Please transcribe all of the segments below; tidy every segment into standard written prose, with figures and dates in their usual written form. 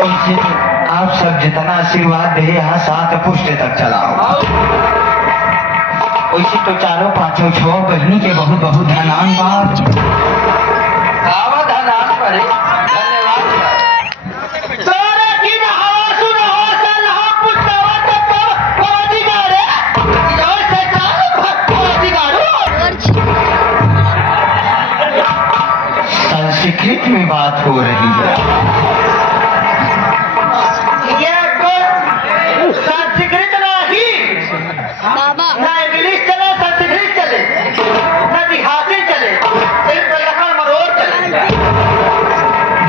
उनसे आप सब जितना आशीर्वाद दे यहाँ सात पुष्ट तक चलाओ। वैसे तो चारों पांचों छो बहनी के बहुत बहुत धनान बात धनान पड़े। संस्कृत में बात हो रही है। संस्कृत ना इंग्लिश चले, संस्कृत चले, ना देहाती चले, सिर्फ लखन मरोड़ चले।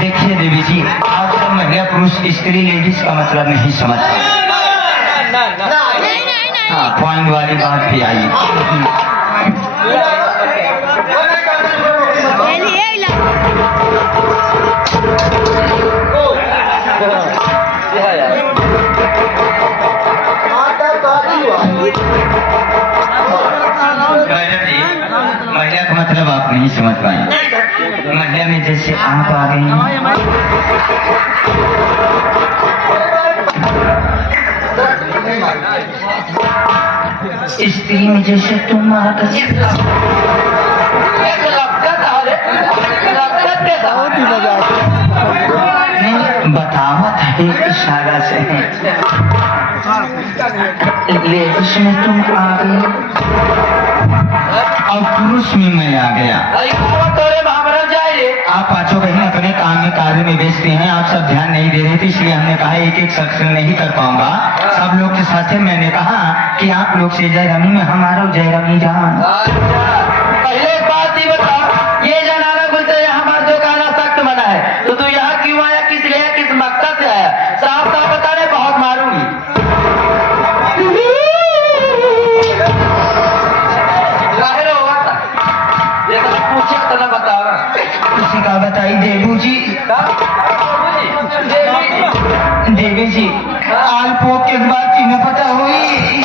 देखिए देवी जी, आप सब महिला पुरुष स्त्री लेडीज का मतलब नहीं समझ पाए। हाँ, पॉइंट वाली बात भी आई। महिला का मतलब आप नहीं समझ पाए। महिला में जैसे आप आ गई, स्त्री में जैसे तुम आ गई। नहीं बतावत है इशारा से, लेडीज में तुम आ गई और पुरुष में मैं आ गया। आप पांचों बहन अपने काम में कार्य में व्यस्त हैं, आप सब ध्यान नहीं दे रहे थे, इसलिए हमने कहा एक एक शख्स नहीं कर पाऊंगा। सब लोग के साथ मैंने कहा कि आप लोग से जय रमी में हमारा जय रमी जान। पहले बात ही बताओ, ये जनाना बोलते हमारा जो गाना सख्त बना है, तो तू यहाँ क्यों आया, किस लिए, किस मकसद से आया? साफ साफ बता रहे, बहुत मारूंगी। किसी का बताई देवू जी, देवी जी, आलपो के बाद इन्हें पता हुई,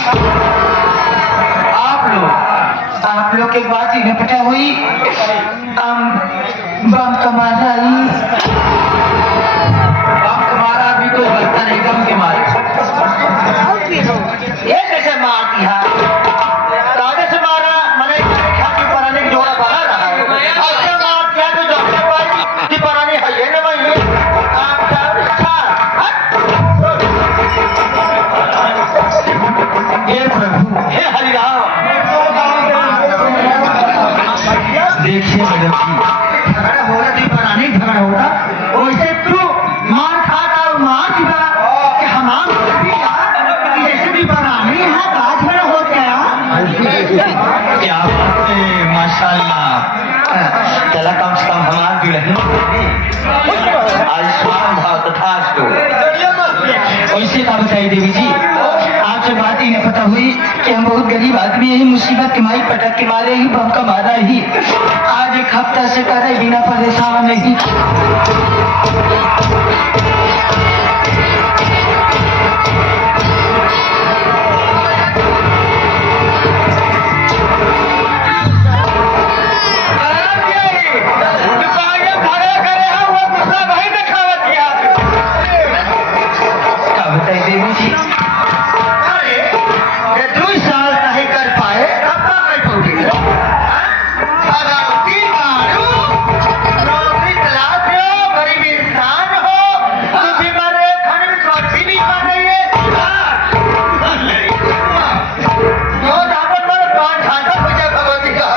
आप लोग एक बात इन्हें पता हुई, बम कमाना ही, बम कमारा भी कोई बचता नहीं, गम के मारे ये कैसे मारती है? कागज से मारा, मैंने पराने की जोड़ा बना रहा है, अच्छा मार दिया तो डॉक्टर भाई की पराने है ये ना भाई, ये प्रभु, हे हरिराम। देखिए मैडम जी, झगड़ा होगा तो पराने झगड़ा होगा, वैसे तू मार खाता और मार दिया कि हमाम जैसे भी पराने है बात में हो गया। क्या बात है, माशाल्लाह। चला कम से कम हमार दुल्हन आयुष्मान भाव तथास्तु। वैसे का बताइए देवी जी, आपसे बात ही नहीं पता हुई कि हम बहुत गरीब आदमी है, मुसीबत के माई पटक के मारे ही, बम का मारा ही, आज एक हफ्ता से कर रहे बिना परेशान नहीं। देवी जी, अरे 2 साल नहीं कर पाए, अब मैं पहुंची नौकरी तलाश हो, गरीब इंसान हो, तुम भी मरे, खंड कौची भी मर रही है, जो दामन मर 5 घंटा पूजा भगवती का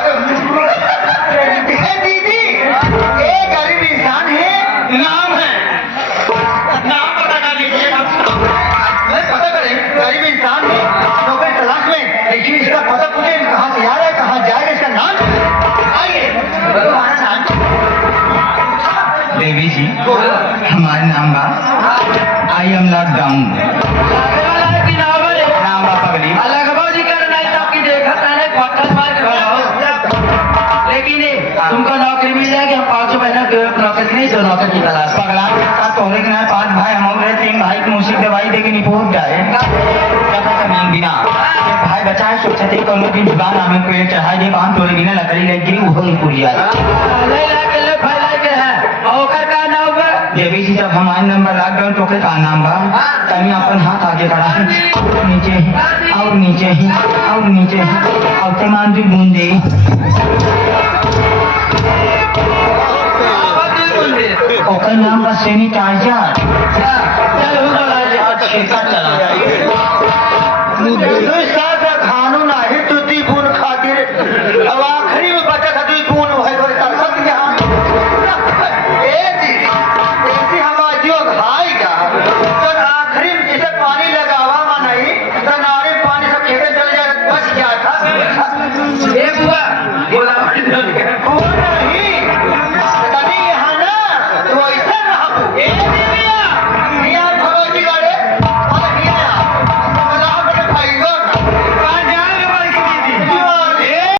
दीदी, ये गरीब इंसान है, नाम है, नाम पता कर लीजिए, पता करें गरीब इंसान है, नौकरी तलाश में, लेकिन इसका पता पूछे कहाँ से आ रहा है, कहाँ जाएगा, इसका नाम आइए। देवी जी, हमारा नाम बा आई एम लॉक डाउन, नाम बा पगली जी का देखा लेकिन तुमको नौकरी मिल जाएगी, हम 5 महीना नौकरी नहीं, जो नौकरी की तलाश पगला तोहरे के 5 भाई हम रहे, 3 भाई की मुसीब दवाई देके निपोट जाए जमीन बिना भाई बचाए, सोचते कौन दिन दुकान हमें पेड़ चढ़ाए, बांध तोड़े बिना लकड़ी लग गिरी, वो ही पूरी जब हमारे नंबर लाग गए तो के का नाम बा तनी अपन हाथ आगे बढ़ा और नीचे ही और नीचे ही और नीचे ही और तमान भी बूंदे ओकर नाम बा सैनिटाइजर चल हो गला जा छिका चला दुई साथ कानून आहे तो ती गुण खातिर अब आखिरी में बचा था दुई गुण है तो तरसत यहाँ ए दी ऐसे हमारा जो भाई का तो आखिरी में जिसे पानी लगावा मा नहीं तो नारे पानी सब खेते चल जाए बच गया था एक हुआ बोला